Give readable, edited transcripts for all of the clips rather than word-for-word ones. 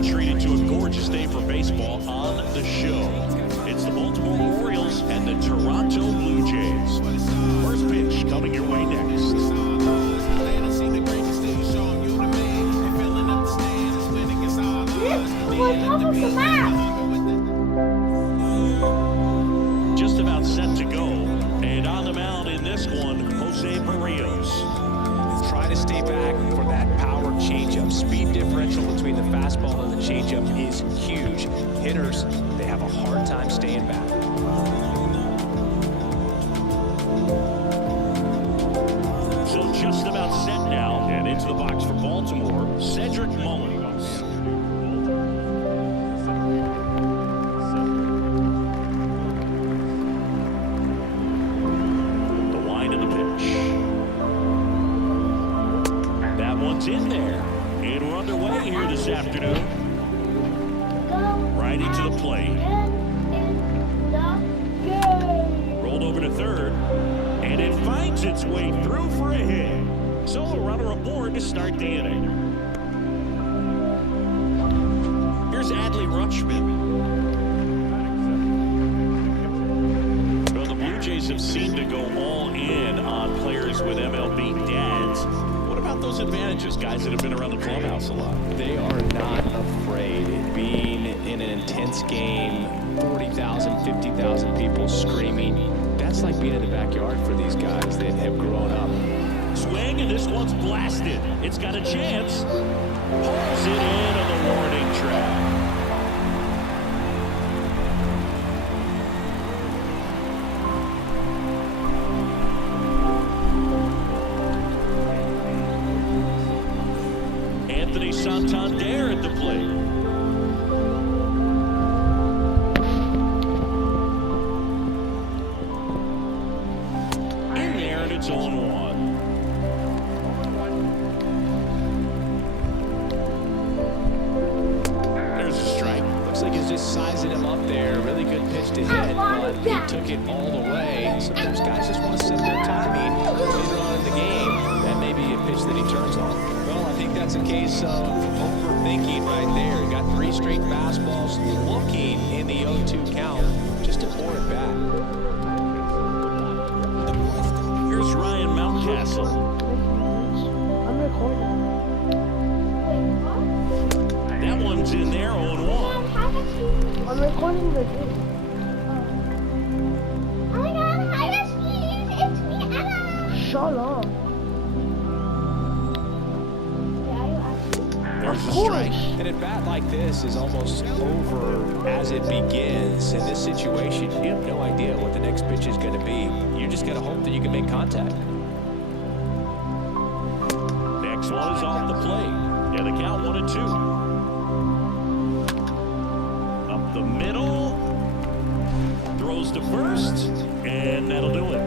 be treated to a gorgeous day for baseball on the show. It's the Baltimore Orioles and the Toronto Blue Jays. First pitch coming your way next. Just about set to go. And on the mound in this one, Jose Barrios. Try to stay back for that power changeup. Speed differential between the fastball and the changeup is huge. Hitters, they have a hard time staying back. So just about set now, and into the box for Baltimore, Cedric Mullins. The line of the pitch. That one's in there. And we're underway here this afternoon. Right into the plate. Rolled over to third. And it finds its way through for a hit. So a runner aboard to start the inning. Here's Adley Rutschman. Well, the Blue Jays have seemed to go all in on players with MLB dads. What about those advantages, guys that have been around the clubhouse a lot? They are not afraid. Being in an intense game, 40,000, 50,000 people screaming. That's like being in the backyard for these guys that have grown up. Swing, and this one's blasted. It's got a chance. Pulls it in on the warning track. Anthony Santander at the plate. In there, and it's 0-1. There's a strike. Looks like he's just sizing him up there. Really good pitch to hit, but he took it all the way. Sometimes guys just want to set their timing later on in the game. That may be a pitch that he turns on. Well, I think that's a case of overthinking right there. He got 3 straight fastballs looking in the 0-2 count just to pour it back. Here's Ryan Mountcastle. I'm recording. That one's in there, 0-1. I'm recording the video. Oh my god, hi Steve, it's me, Anna. Shut up. There's a strike. And a bat like this is almost over as it begins. In this situation, you have no idea what the next pitch is going to be. You just got to hope that you can make contact. Next one is off the plate. And the count 1-2. Up the middle. Throws to first. And that'll do it.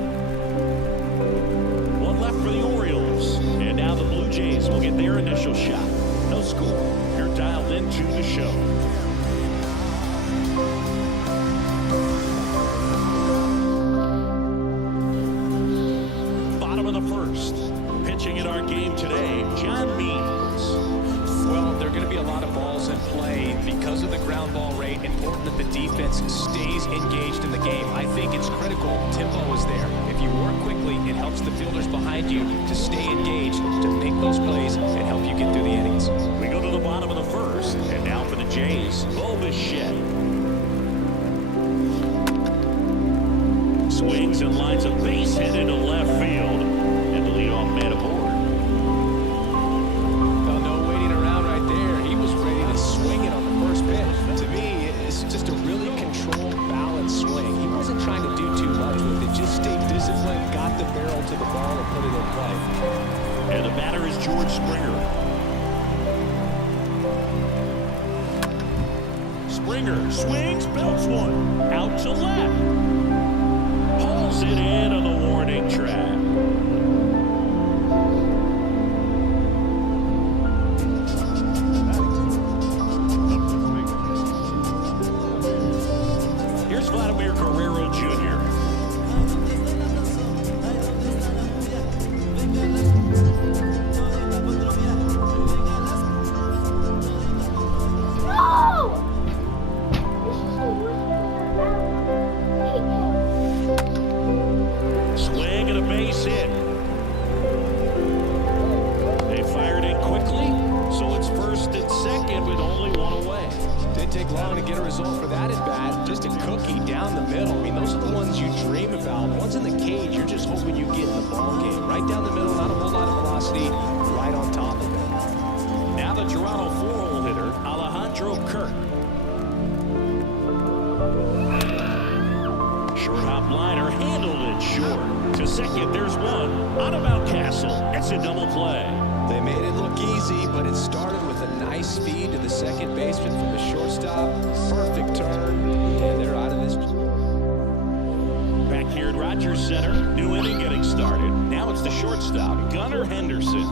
One left for the Orioles. And now the Blue Jays will get their initial shot. No score. You're dialed into the show. Bottom of the first. Pitching in our game today, John Means. Well, there are going to be a lot of balls in play because of the ground ball rate. Important that the defense stays engaged in the game. I think it's critical. Tempo is there. If you work quickly, it helps the fielders behind you to stay engaged, to make those plays, and help you get through the innings. We go to the bottom of the first, and now for the Jays, Bo Bichette. Swings and lines a base hit into left field, and the leadoff man aboard. Well, no waiting around right there. He was ready to swing it on the first pitch. To me, it's just a really controlled, balanced swing. He wasn't trying to do too much with it. Just stayed disciplined, got the barrel to the ball, and put it in play. And the batter is George Springer. Springer swings, belts one. Out to left. Pulls it in on the warning track. Here's Vladimir Guerrero Jr. Well, to get a result for that at bat, just a cookie down the middle. I mean, those are the ones you dream about. The ones in the cage, you're just hoping you get in the ball game. Right down the middle, not a whole lot of velocity, right on top of it. Now the Toronto 4-hole hitter, Alejandro Kirk. Short hop liner, handled it short. To second, there's one. On about Castle. It's a double play. They made it look easy, but it started with a nice feed to the second baseman from the shortstop. Perfect turn, and they're out of this. Back here at Rogers Center, new inning getting started. Now it's the shortstop, Gunnar Henderson.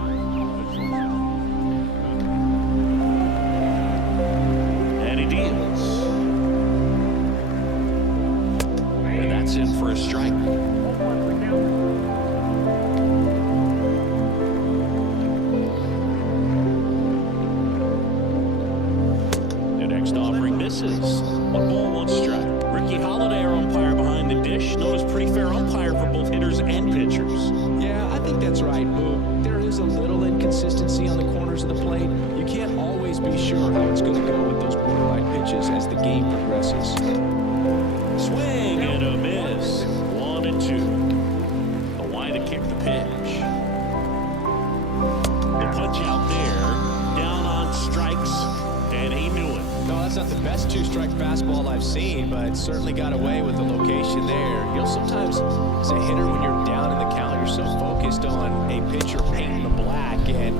And he deals. And that's in for a strike. Misses. 1 ball, 1 strike. Ricky Holiday, our umpire behind the dish, known as pretty fair umpire for both hitters and pitchers. Yeah, I think that's right, Boo. There is a little inconsistency on the corners of the plate. You can't always be sure how it's going to go with those borderline pitches as the game progresses. Swing and a miss. 1-2. A wide to kick the pitch. The punch out there. Down on strikes. And he knew it. No, that's not the best 2-strike fastball I've seen, but certainly got away with the location there. You know, sometimes as a hitter, when you're down in the count, you're so focused on a pitcher painting the black, and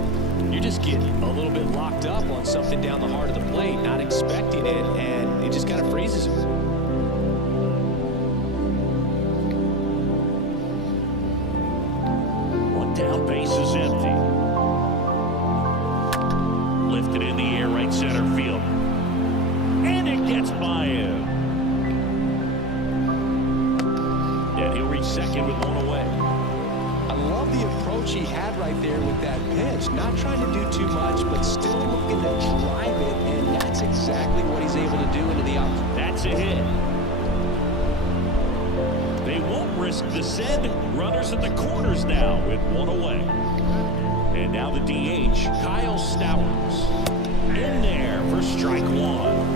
you just get a little bit locked up on something down the heart of the plate, not expecting it, and it just kind of freezes you. One down, base is empty. Lifted in the air, right center field. And it gets by him. And he'll reach second with 1 away. I love the approach he had right there with that pitch. Not trying to do too much, but still looking to drive it, and that's exactly what he's able to do into the outfield. That's a hit. They won't risk the send. Runners at the corners now with 1 away. And now the DH, Kyle Stowers. In there for strike 1.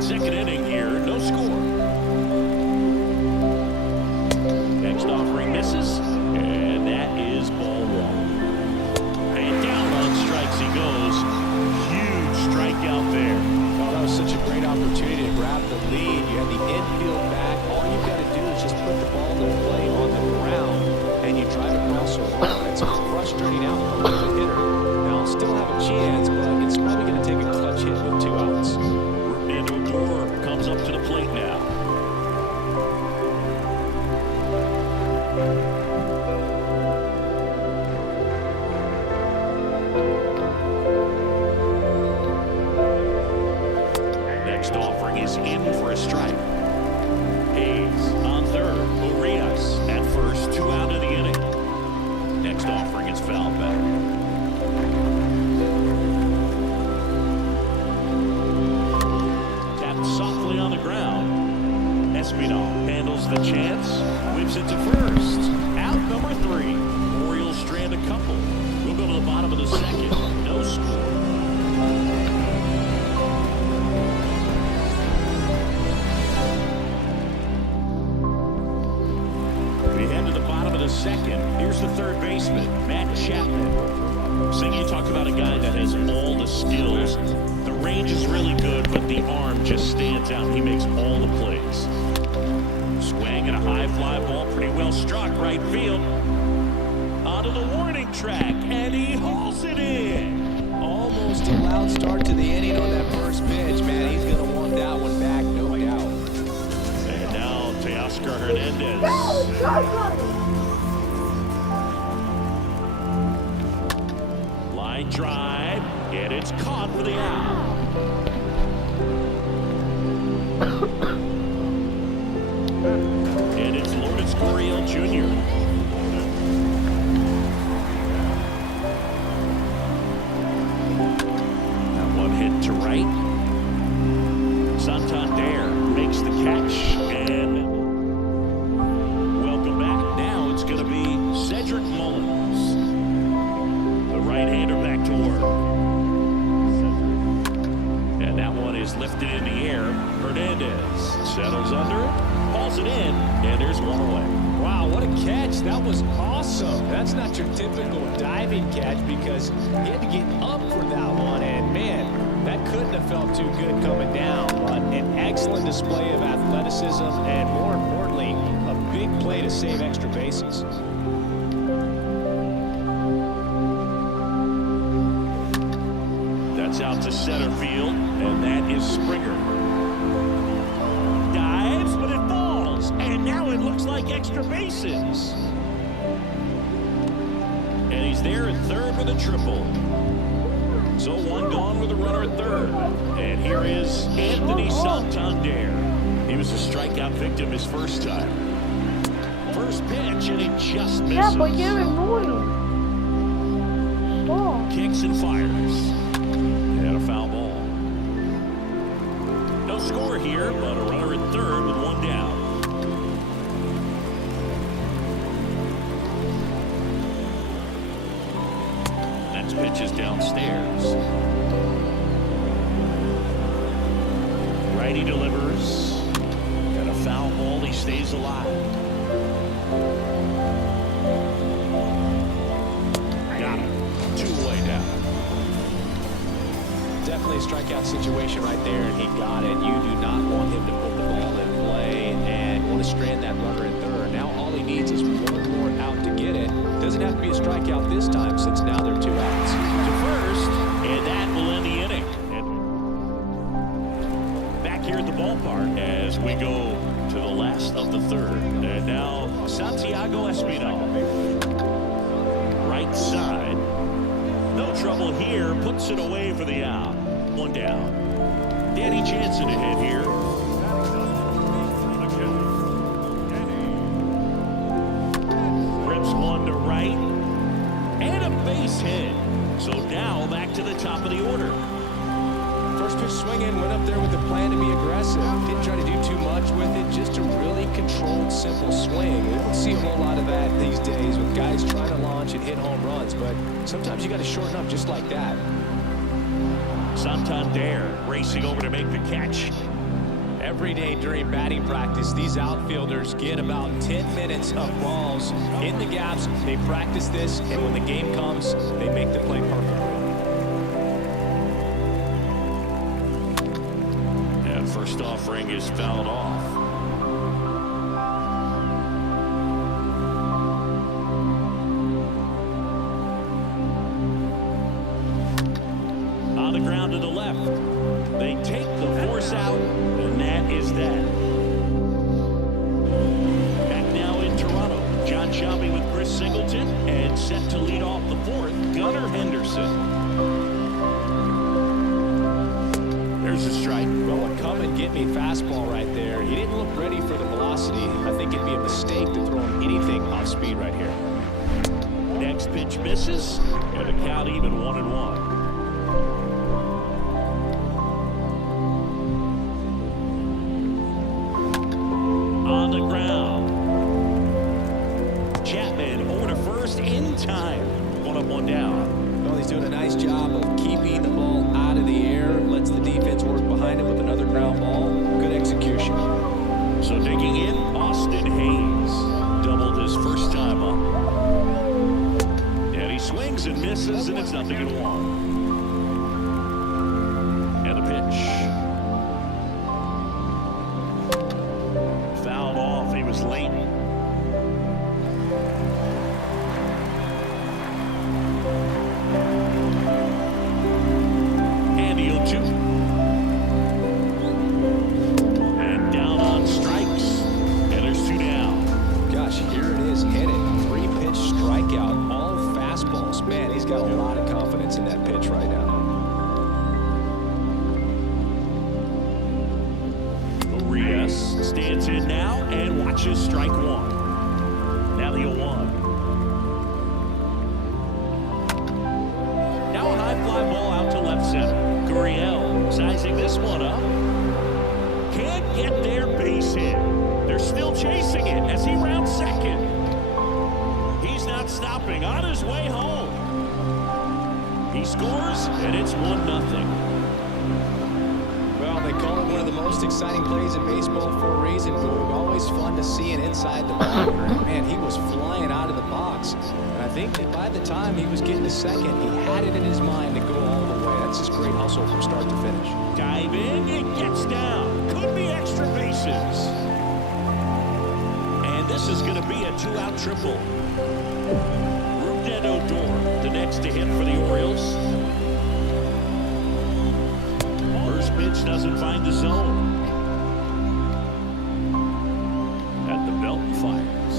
Second inning here, no score. Next offering misses, and that is ball 1. And down on strikes he goes. Huge strikeout there. Oh, that was such a great opportunity to grab the lead. You had the infield back. All you've got to do is just put the ball in play on the ground, and you drive it across the wall. It's a frustrating outcome for the hitter. Now, I'll still have a chance, but it's probably going to take a clutch hit with 2 outs. And Odor comes up to the plate now. Next offering is in for a strike. Hayes on third. Urias at first. 2 out of the inning. Next offering is fouled back. Softly on the ground. Espinal handles the chance, whips it to first. Out number 3. Orioles strand a couple. We'll go to the bottom of the second. No score. We head to the bottom of the second. Here's the third baseman, Matt Chapman. So you talk about a guy that has all the skills. The range is really good, but the arm just stands out. He makes all the plays. Swing and a high fly ball, pretty well struck right field. Onto the warning track, and he hauls it in. Almost a loud start to the inning on that first pitch. Man, he's going to want that one back, no doubt. And now Teoscar Hernandez. Line drive, and it's caught for the out. And it's Lourdes Gurriel Jr. That one hit to right. Santander makes the catch, and welcome back. Now it's going to be Cedric Mullins. Dives under it, hauls it in, and there's one away. Wow, what a catch. That was awesome. That's not your typical diving catch because he had to get up for that one. And, man, that couldn't have felt too good coming down. But an excellent display of athleticism and, more importantly, a big play to save extra bases. That's out to center field, and that is Springer. Dives, but it falls, and now it looks like extra bases. And he's there at third with a triple. So one gone with a runner at third. And here is Anthony Santander. He was a strikeout victim his first time. First pitch, and he just misses. Yeah, but you're annoying. Stop. Kicks and fires. And a foul ball. No score here, but a runner at third with one down. Next pitch is downstairs. Righty delivers. And a foul ball. He stays alive. Got him. 2 away now. Definitely a strikeout situation right there, and he got it. You do not want him to put the ball in play and want to strand that runner at third. Now all he needs is one more out to get it. Doesn't have to be a strikeout this time since now they're 2 outs. To first, and that will end the inning. And back here at the ballpark as we go to the last of the third. And now Santiago Espinal. Right side. No trouble here. Puts it away for the out. 1 down. Danny Jansen ahead here. Rips one to right. And a base hit. So now back to the top of the order. First pitch swinging, went up there with the plan to be aggressive. Didn't try to do too much with it, just a really controlled, simple swing. We don't see a whole lot of that these days with guys trying to launch and hit home runs, but sometimes you got to shorten up just like that. Santander racing over to make the catch. Every day during batting practice, these outfielders get about 10 minutes of balls in the gaps. They practice this, and when the game comes, they make the play perfectly. And first offering is fouled off. On the ground to the left. They take the force out, and that is that. Back now in Toronto. John Shelby with Chris Singleton, and set to lead off the fourth, Gunnar Henderson. There's a strike. Well, a come-and-get-me fastball right there. He didn't look ready for the velocity. I think it'd be a mistake to throw him anything off speed right here. Next pitch misses, and the count even 1-1. On the ground. Chapman over to first in time. 1 up, 1 down. Well, he's doing a nice job of keeping the ball out of the air. Lets the defense work behind him with another ground ball. Good execution. So digging in, Austin Hayes. Doubled his first time up. And he swings and misses, and it's 0-1. And the pitch. Fouled off. He was late. And the 0-2. And down on strikes. And there's 2 down. Gosh, here it is, hit it. 3-pitch strikeout, all fastballs. Man, he's got a lot of confidence in that pitch right now. Urias stands in now and watches strike 1. Now the 0-1. Now a high fly ball out to left center. Gurriel sizing this one up. Can't get their base hit. They're still chasing it as he rounds second. He's not stopping. On his way home. He scores, and it's 1-0. Well, they call it one of the most exciting plays in baseball for a reason, Boog. Always fun to see it inside the blocker. Man, he was flying out of the box. And I think that by the time he was getting to second, he had it in his mind to go all the way. That's just great hustle from start to finish. Dive in, it gets down. Could be extra bases. And this is going to be a 2-out triple. Odor, the next to hit for the Orioles. First pitch doesn't find the zone. At the belt fires.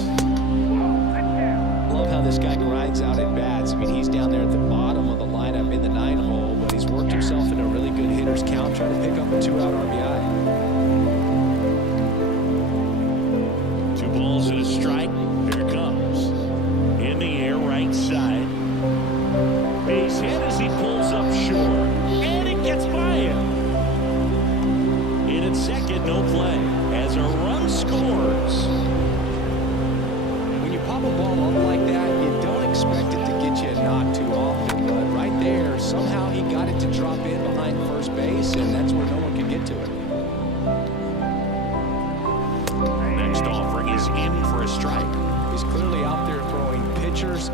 Love how this guy grinds out at bats. I mean, he's down there at the bottom of the lineup in the 9-hole, but he's worked himself into a really good hitter's count, trying to pick up a 2-out RBI. 2 balls and a strike. Here it comes. In the air, right side. Base hit as he pulls up short. And it gets by him. In at second, no play. As a run scores. When you pop a ball up like that, you don't expect it to get you a knock too often. But right there, somehow he got it to drop in behind first base, and that's where no one could get to it. Next offering is in for a strike. He's clearly out there throwing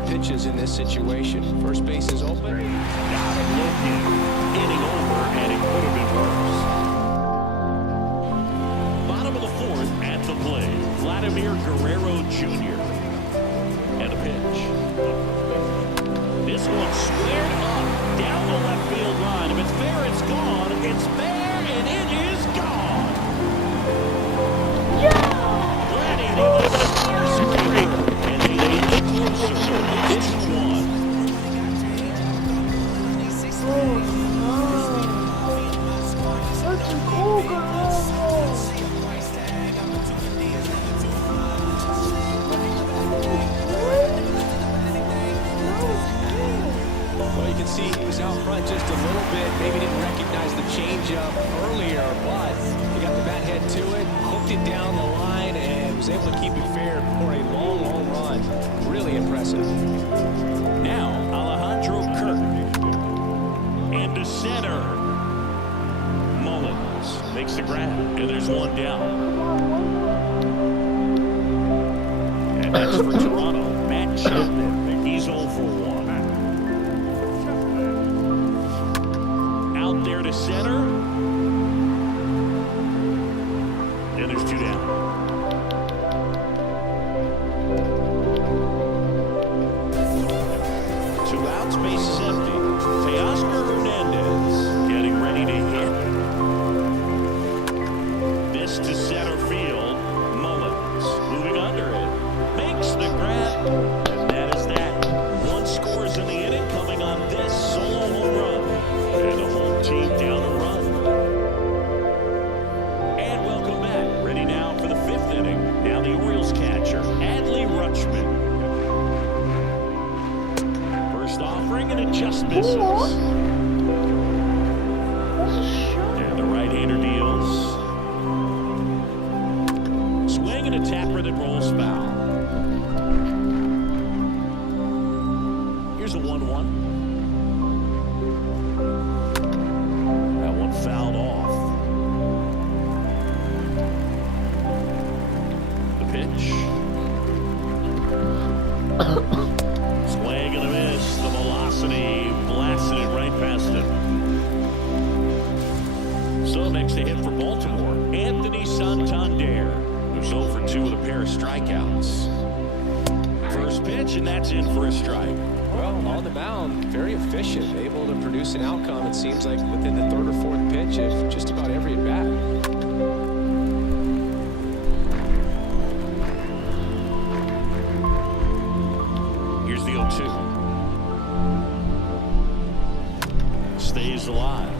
pitches in this situation. First base is open. Got him looking. Inning over, and it could have been worse. Bottom of the 4th at the plate. Vladimir Guerrero Jr. And a pitch. This one squared up down the left field line. If it's fair, it's gone. It's fair, and it is gone. Gladiating the first break. And they lead closer to 2-1. Oh, that's a cool girl. Well, you can see he was out front just a little bit. Maybe didn't recognize the changeup earlier, but he got the bat head to it, hooked it down the line, and was able to keep it fair for a long, long run. Really impressive. Now, Alejandro Kirk. And to center. Mullins makes the grab, and there's one down. And that's for Toronto. Matt Chapman. He's 0 for 1. Out there to center. And there's 2 down. Base is empty. Teoscar Hernandez getting ready to hit. This to center field. Mullins moving under it. Makes the grab. And that is that. 1 scores in the inning coming on this solo home run. And the whole team down a run. And welcome back. Ready now for the 5th inning. Now the Orioles catcher, Adley Rutschman. Offering and it just misses. And the right-hander deals. Swing and a tapper that rolls foul. Here's a 1-1. That one fouled off. The pitch. Swing and a miss. The velocity blasted it right past him. So next to hit for Baltimore, Anthony Santander, who's 0 for 2 with a pair of strikeouts. First pitch, and that's in for a strike. Well, on the mound, very efficient, able to produce an outcome, it seems like, within the 3rd or 4th pitch of just about every at-bat. Here's the 0-2. Stays alive.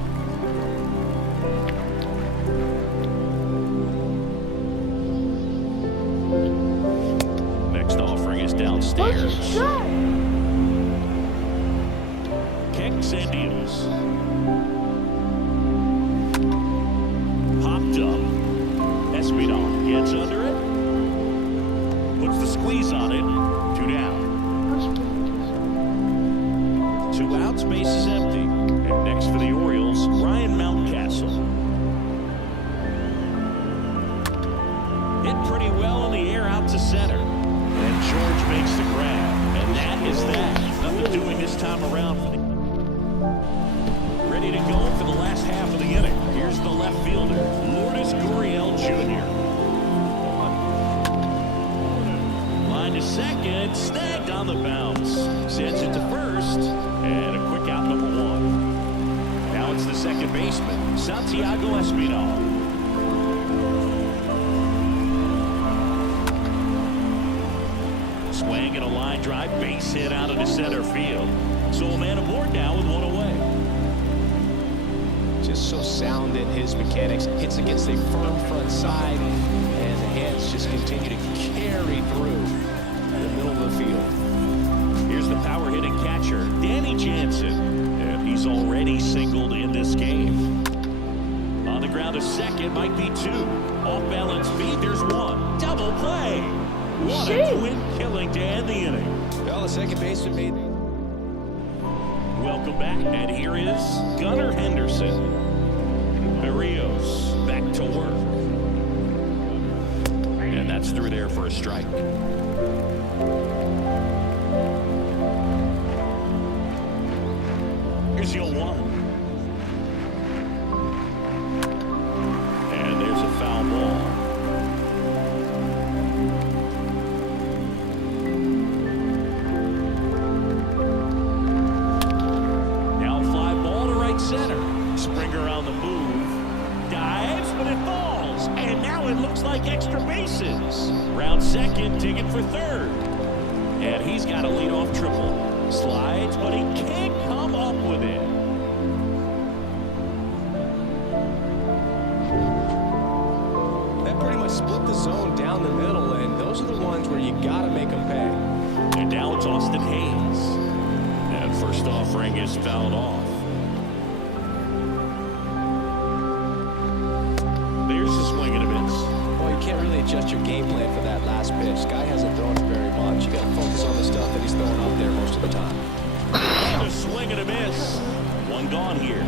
Next offering is downstairs. Kicks and deals. Popped up. Espinal gets under it. Puts the squeeze on it. 2 down. 2 outs, base is empty. And next for the Orioles, Ryan Mountcastle. out to center. And George makes the grab. And that is that. Nothing doing this time around. Ready to go for the last half of the inning. Here's the left fielder, Lourdes Gurriel Jr. Line to second, snagged on the bounce. Sends it to first, and a quick out, number one. Now it's the second baseman, Santiago Espinal. Swing and a line drive, base hit out into center field. So a man aboard now with one away. Just so sound in his mechanics. Hits against a firm front side, and the hands just continue to carry through the middle of the field. Here's the power hitting catcher, Danny Jansen. And he's already singled in this game. On the ground, a second, might be two. Off balance feet, there's one. Double play. What a quick killing to end the inning. Well, the second baseman made. Welcome back, and here is Gunnar Henderson. Orioles back to work. And that's through there for a strike. Here's the 0-1. And there's a foul ball. Now a fly ball to right center. Springer on the move. Dives, but it falls. And now it looks like extra bases. Round second, digging for third. And he's got a leadoff triple. Slides, but he can't come up with it. That pretty much split the zone down the middle, and those are the ones where you got to make them pay. And now it's Austin Hayes. And first offering is fouled off. There's a swing and a miss. Well, you can't really adjust your game plan for that last pitch. Guy hasn't thrown it very much. You got to focus on the stuff that he's throwing out there most of the time. And a swing and a miss. One gone here.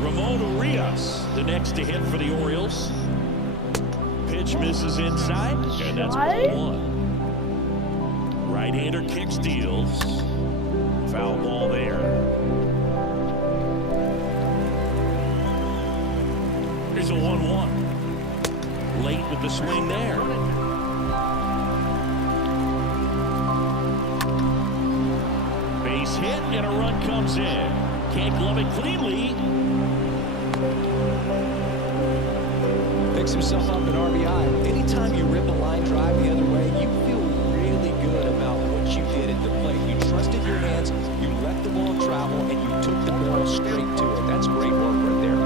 Ramon Urias, the next to hit for the Orioles. Pitch misses inside, and that's ball one. Right-hander kick steals. Foul ball there. Here's a 1-1. Late with the swing there. Base hit and a run comes in. Can't glove it cleanly. Picks himself up an RBI. Anytime you rip a line drive the other way, you feel really good about what you did at the plate. You trusted your hands, you let the ball travel, and you took the ball straight to it. That's great work right there.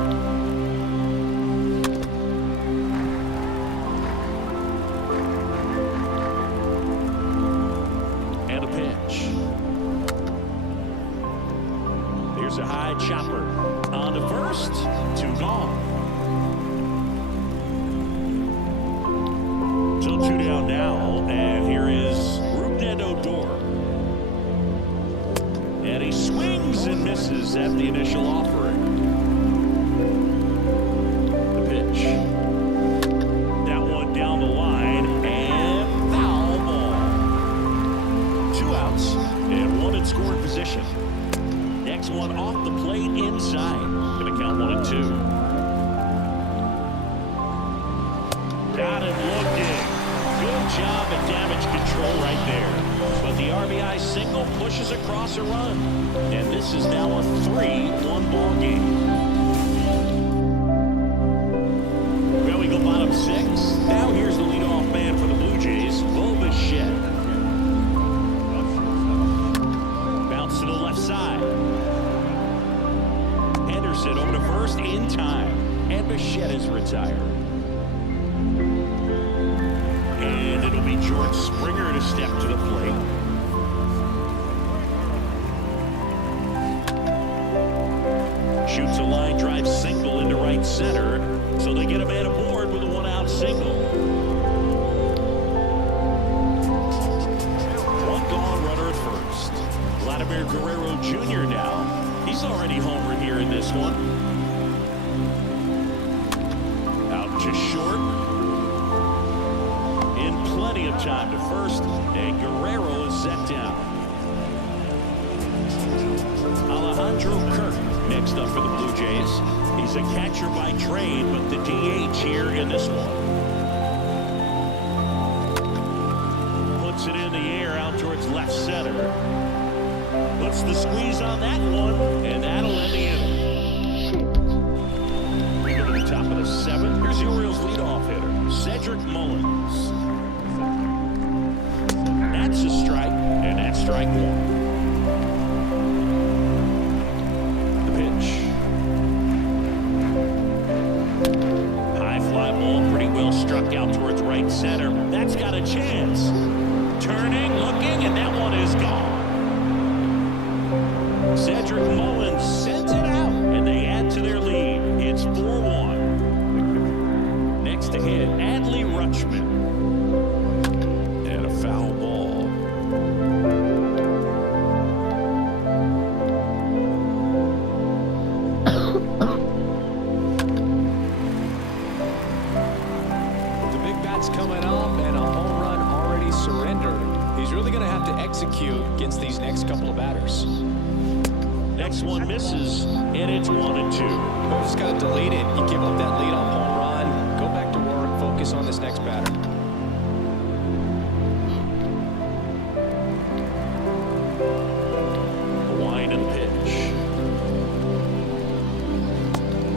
And a pitch. There's a high chopper. On to first. Two gone. So two down now. And here is Rougned Odor. And he swings and misses at the initial offering. The pitch. That one down the line. And foul ball. Two outs and one in scoring position. Next one off the plate inside. Gonna count 1-2. Got it looking. Good job at damage control right there. But the RBI single pushes across a run. And this is now a 3-1 ball game. Well, we go bottom six. Now here's the leadoff man for the Blue Jays, Bo Bichette. Bounce to the left side. Henderson over to first in time. And Bichette is retired. And it'll be George Springer to step to the plate. Shoots a line drive single into right center. So they get a man aboard with a one-out single. One gone, runner at first. Vladimir Guerrero Jr. now. He's already homered here in this one. Out to short. In play. plenty of time to first, and Guerrero is set down. Alejandro Kirk next up for the Blue Jays. He's a catcher by trade, but the DH here in this one. Puts it in the air out towards left center. Puts the squeeze on that one, and that'll end the inning. We go to the top of the seventh. Here's the Orioles leadoff hitter, Cedric Mullins. That's a strike, and that's strike one. The pitch. High fly ball, pretty well struck out towards right center. That's got a chance. Turning, looking, and that one is gone. Cedric Mullins sends it out, and they add to their lead. It's 4-1. Next to hit, Adley Rutschman. And a foul ball. The big bat's coming up, and a home run already surrendered. He's really going to have to execute against these next couple of batters. Next one misses, and it's 1-2. You just got to delete it. You give up that lead on home run, go back to work, focus on this next batter. The wind and pitch.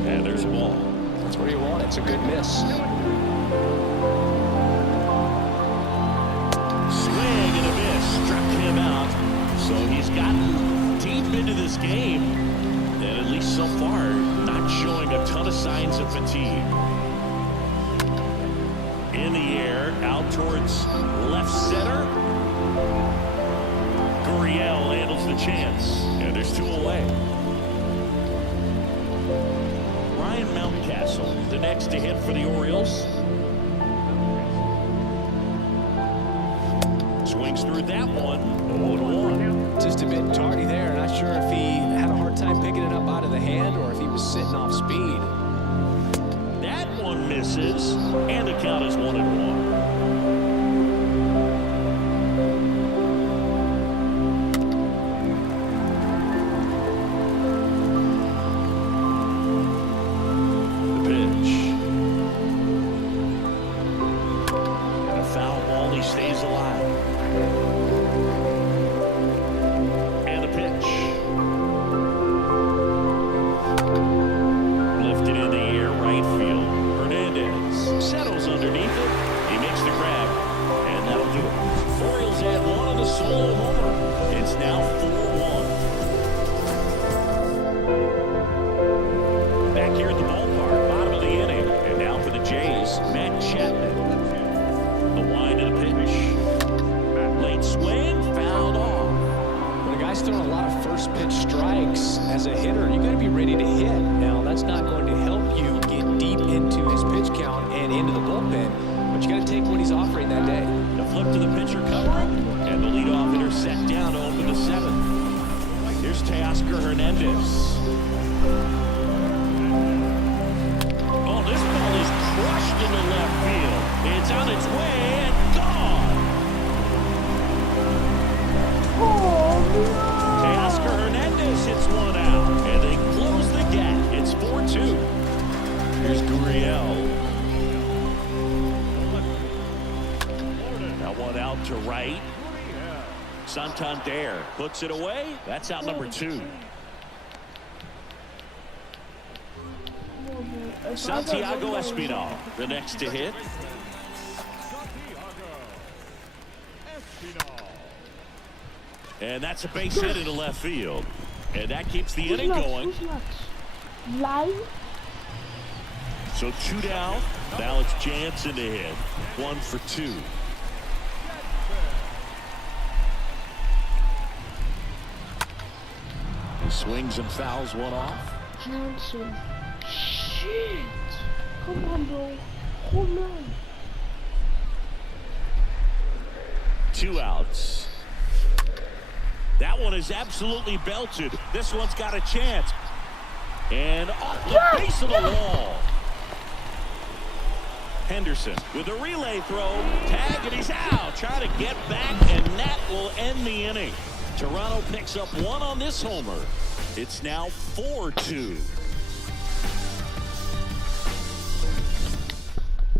And there's a ball. That's where you want it. It's a good miss. Swing and a miss. Struck him out. So he's gotten deep into this game, and at least so far, not showing a ton of signs of fatigue. In the air, out towards left center. Gurriel handles the chance, and there's two away. Ryan Mountcastle, the next to hit for the Orioles. Swings through that one, 0-1. Just a bit tardy there. Not sure if he had a hard time picking it up out of the hand or if he was sitting off speed. That one misses, and the count is 1-1. The pitch. And a foul ball, he stays alive. And a pitch. Lifted in the air, right field. Hernandez settles underneath it. He makes the grab, and that'll do it. Orioles add one on the solo homer. It's now 4-1. Back here at the ballpark, bottom of the inning, and now for the Jays, Matt Chapman. The wind and the pitch. Late swing, fouled off. When a guy's throwing a lot of first pitch strikes as a hitter, you got to be ready to hit. Now, that's not going to help you get deep into his pitch count and into the bullpen, but you got to take what he's offering that day. The flip to the pitcher cover, and the leadoff hitter set down to open the seventh. Here's Teoscar Hernandez. Oh, this ball is crushed into left field. It's on its way and gone. Teoscar Hernandez hits one out, and they close the gap. It's 4-2. Here's Gurriel. Now one out to right. Santander puts it away. That's out number 2. Santiago Espinal, the next to hit. And that's a base hit into left field. And that keeps the inning going. Live. So 2 down. Now it's Jansen to hit. 1 for 2. He swings and fouls one off. Johnson. Shit. Come on, bro. Hold on. 2 outs. That one is absolutely belted. This one's got a chance. And off the base of the wall. Henderson with a relay throw. Tag, and he's out. Trying to get back, and that will end the inning. Toronto picks up one on this homer. It's now 4-2.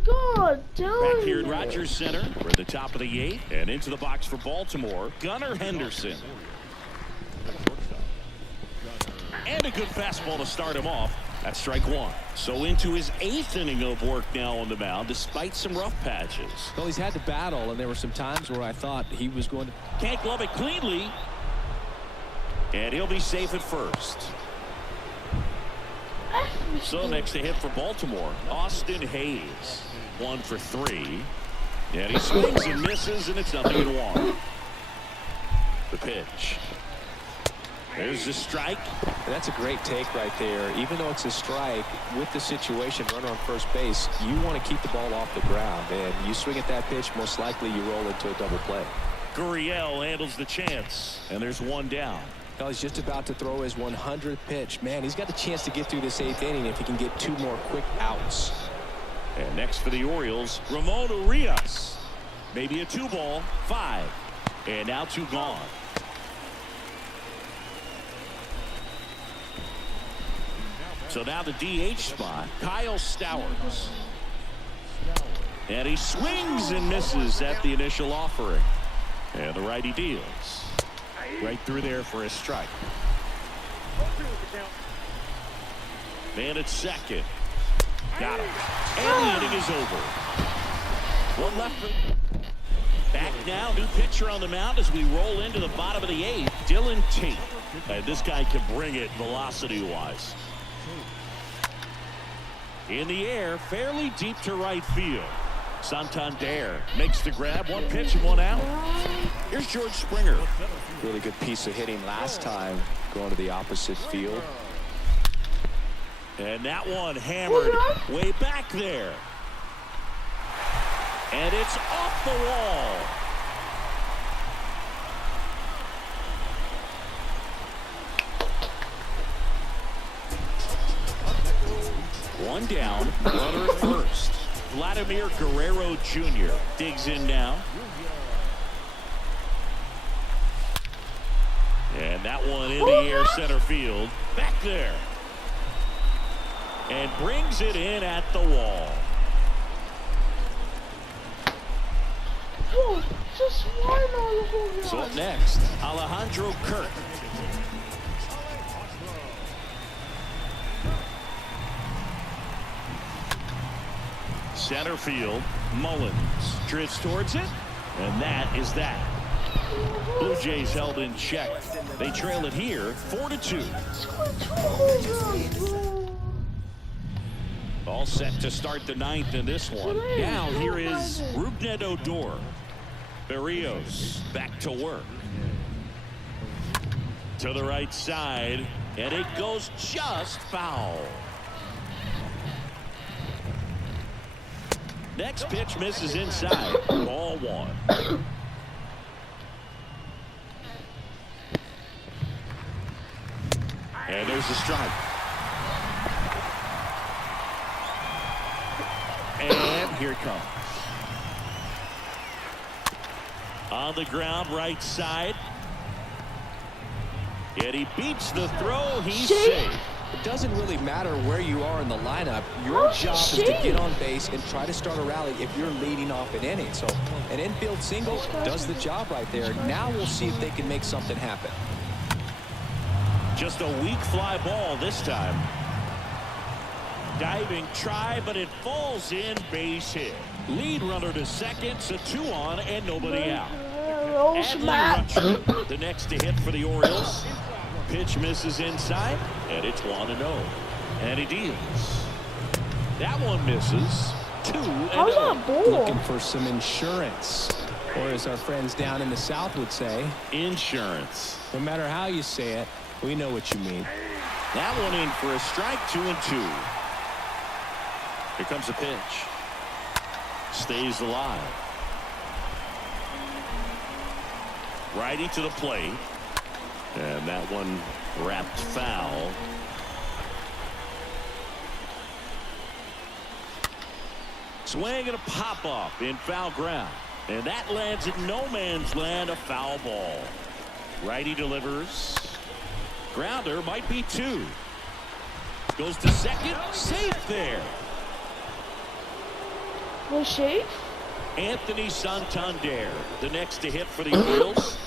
God damn Back here at it. Rogers Center. We're at the top of the 8th. And into the box for Baltimore, Gunnar Henderson. And a good fastball to start him off. That's strike one. So into his 8th inning of work now on the mound, despite some rough patches. Well, he's had to battle, and there were some times where I thought he was going to. Can't glove it cleanly. And he'll be safe at first. So next to hit for Baltimore, Austin Hayes. 1 for 3. And he swings and misses, and it's 0-1. The pitch. There's the strike. And that's a great take right there. Even though it's a strike, with the situation, runner on first base, you want to keep the ball off the ground. And you swing at that pitch, most likely you roll into a double play. Gurriel handles the chance, and there's one down. Well, he's just about to throw his 100th pitch. Man, he's got the chance to get through this 8th inning if he can get 2 more quick outs. And next for the Orioles, Ramon Urias. Maybe a 2-ball, 5. And now 2 gone. So now the DH spot, Kyle Stowers. And he swings and misses at the initial offering. And the righty deals. Right through there for a strike. Man at second. Got him. And the inning is over. One left. Back now, new pitcher on the mound as we roll into the bottom of the 8th. Dylan Tate. And this guy can bring it velocity-wise. In the air, fairly deep to right field. Santander makes the grab. 1 pitch and 1 out. Here's George Springer. Really good piece of hitting last time, going to the opposite field. And that one hammered way back there. And it's off the wall. One down, runner at first. Vladimir Guerrero Jr. digs in now. And that one in the air center field. Back there. And brings it in at the wall. Oh, just one on the home run. So up next, Alejandro Kirk. Center field, Mullins drifts towards it, and that is that. Blue Jays held in check. They trail it here, 4-2. All set to start the 9th in this one. Now here is Rougned Odor. Berrios back to work. To the right side, and it goes just foul. Next pitch misses inside. Ball 1. And there's the strike. And here it comes. On the ground, right side. And he beats the throw. He's safe. It doesn't really matter where you are in the lineup. Your job is to get on base and try to start a rally if you're leading off an inning. So an infield single does the job right there. Now we'll see if they can make something happen. Just a weak fly ball this time. Diving try, but it falls in. Base hit. Lead runner to second. So 2 on and nobody out. Adley the next to hit for the Orioles. Pitch misses inside, and it's 1-0. And he deals. That one misses. 2-0. Looking for some insurance, or as our friends down in the South would say, insurance. No matter how you say it, we know what you mean. That one in for a strike. 2-2. Here comes the pitch. Stays alive. Righty to the plate. And that one wrapped foul. Swing and a pop-up in foul ground. And that lands in no man's land, a foul ball. Righty delivers. Grounder might be 2. Goes to second. Safe there. Was safe? Anthony Santander, the next to hit for the Orioles.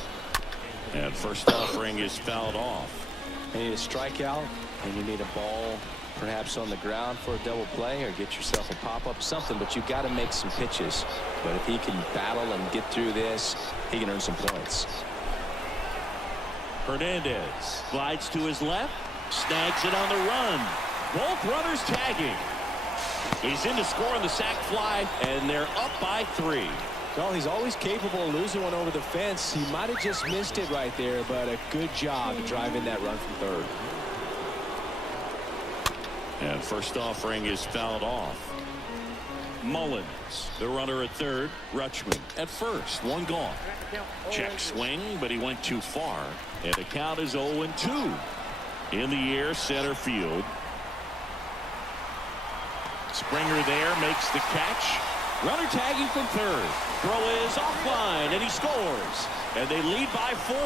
And first offering is fouled off. You need a strikeout, and you need a ball perhaps on the ground for a double play, or get yourself a pop-up, something, but you got to make some pitches. But if he can battle and get through this, he can earn some points. Hernandez glides to his left, snags it on the run. Both runners tagging. He's in to score on the sac fly, and they're up by 3. Well, he's always capable of losing one over the fence. He might have just missed it right there, but a good job driving that run from third. And first offering is fouled off. Mullins, the runner at third. Rutschman at first. 1 gone. Check swing, but he went too far. And the count is 0-2. In the air, center field. Springer there makes the catch. Runner tagging from third. Throw is offline, and he scores. And they lead by 4.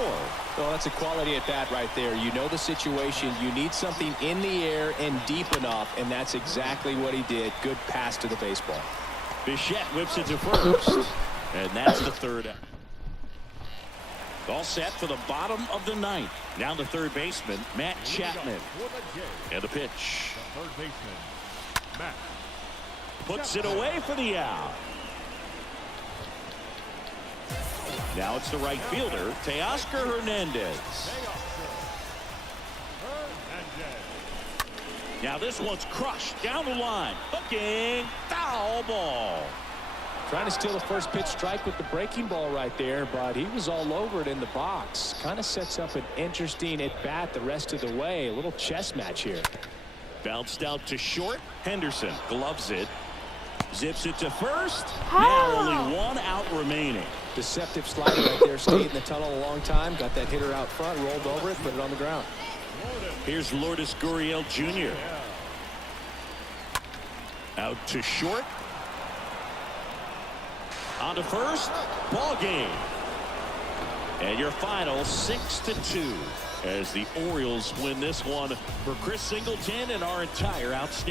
Well, that's a quality at bat right there. You know the situation. You need something in the air and deep enough, and that's exactly what he did. Good pass to the baseball. Bichette whips it to first. And that's the third out. All set for the bottom of the 9th. Now the third baseman, Matt Chapman. And the pitch. Third baseman, Matt. Puts it away for the out. Now it's the right fielder, Teoscar Hernandez. Now this one's crushed down the line. Hooking, foul ball. Trying to steal the first pitch strike with the breaking ball right there, but he was all over it in the box. Kind of sets up an interesting at bat the rest of the way. A little chess match here. Bounced out to short. Henderson gloves it. Zips it to first. How? Now only 1 out remaining. Deceptive slider right there. Stayed in the tunnel a long time. Got that hitter out front. Rolled over it. Put it on the ground. Here's Lourdes Gurriel Jr. Out to short. On to first. Ball game. And your final 6-2 as the Orioles win this one. For Chris Singleton and our entire outstanding